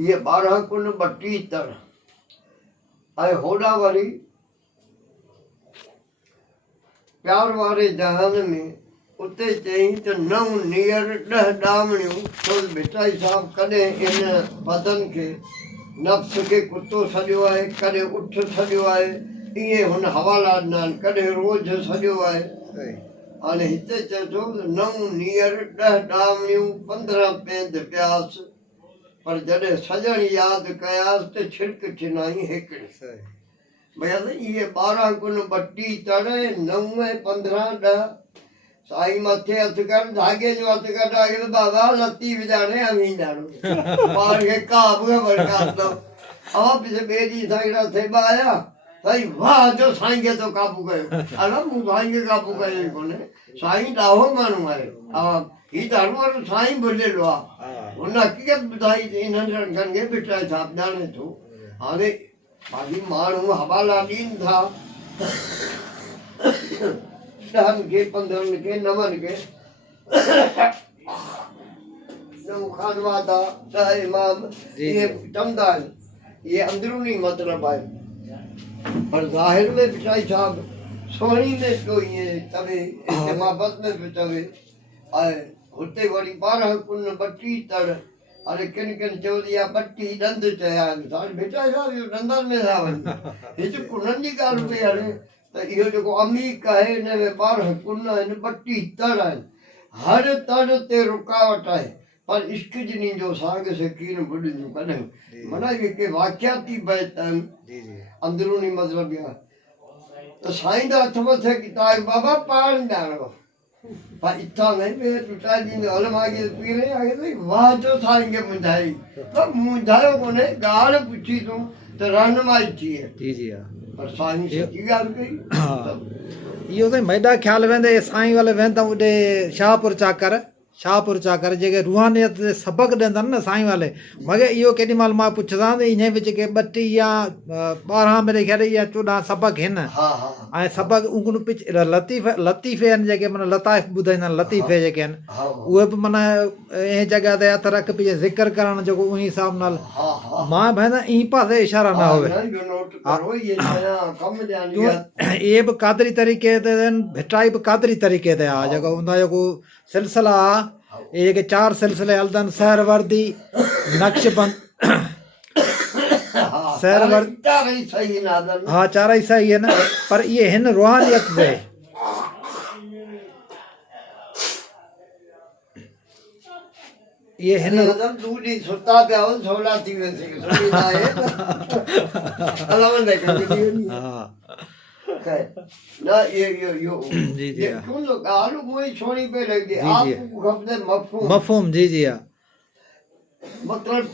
ये 12 कुन 32 तर ऐं होॾा वरी प्यार वारे जहान में उते चयईं त 9 नीर 10 ॾामणियूं छो भिटाई साहिबु कॾहिं इन बदन खे नफ़्स खे कुतो सॼो आहे, कॾहिं उठ सॼो आहे, ईअं हुन हवाला ॾिना आहिनि, कॾहिं रोज़ सॼो आहे। हाणे हिते चए थो 9 नीर 10 ॾामणियूं 15 पैंद प्यास, पर जॾहिं सजण यादि कयासि त छिड़क छिनाई हिकिड़ी। भैया इहे 12 कुन 32 तर 9 15 10 साईं मथे हथ कर धागे जो हथ कटा के बाबा लत्ती विजाने अमी जानो पार के काब खबर काट दो अब पीछे बेटी साईं थे बाया साईं वाह जो साईं के तो काबू कयो अला मु साईं के काबू कयो कोने साईं डाहो मानू है अब ही दारू और साईं बोले लो उन हकीकत बुधाई इन्हन रंगन के बिटा छाप जाने तो हाने बाकी मानू हवाला दीन था दहन के 15 के 9 के खानवादा इमाम ये जमदार ये अंदरूनी मतलब है पर जाहिर में पिटाई साहब सोनी में तो ये तवे जमाबत में भी तवे आए होते वरी 12 कुन 32 तर अरे किन किन चौदिया 32 दंद चया साल पिटाई साहब यो दंदन में सावन ये जो कुनन जी गाल पे अरे त इहो जेको अमीक आहे हिन में 12 कुन आहिनि 32 तर आहिनि हर तर ते रुकावट आहे पर इश्क जिनी जो साग सकीन बुॾियूं कॾहिं माना इहे के वाक़ियाती बैत आहिनि अंदरूनी मतिलब इहा त साईं जा हथ मथे किताब बाबा पाण ॼाणो पर इथां नहीं बे टुटा जी हल मागे पीरे आगे तो वाह जो साईं खे मुंझाई त मुंझायो कोन्हे ॻाल्हि पुछी तूं त रहनुमाई थी जी हा पर साईं सची ॻाल्हि कई इहो त मैदा ख़्याल वेंदे साईं वाले वेंदा उॾे शाहपुर चाकर जेके रूहानियत ते सबक़ ॾींदा आहिनि न साईं वाले मगर इहो केॾी महिल मां पुछंदा त इन विच के 32 या 12 मेरे ख्याल या 14 सबक़ आहिनि ऐं सबक़ उंगन पिच लतीफ़े आहिनि जेके माना लताइफ़ ॿुधाईंदा आहिनि लतीफ़े जेके आहिनि उहे बि माना ऐं जॻह ते हथ रख पिए ज़िक्र करणु जेको उन हिसाब नाल मां भेण ई पासे इशारा न होवे इहे बि कादरी तरीक़े ते भिटाई बि कादरी तरीक़े ते आहे जेको हुनजो जेको सिलसिला आहे ये के 4 सिलसिले हलंदा आहिनि सहरवर्दी नक्शबंद सहरवर्दी हा 4 ई सही आहिनि पर इहे हिन रूहानियत ते ये हिन दूधी सुता पिया हो सोला थी वेंदी सुठी ना आहे अलावन दे हां ना ये जी जी क्यों लोग आलू कोई छोड़ी पे लग गई आप खपदे मफहूम जी जी मतलब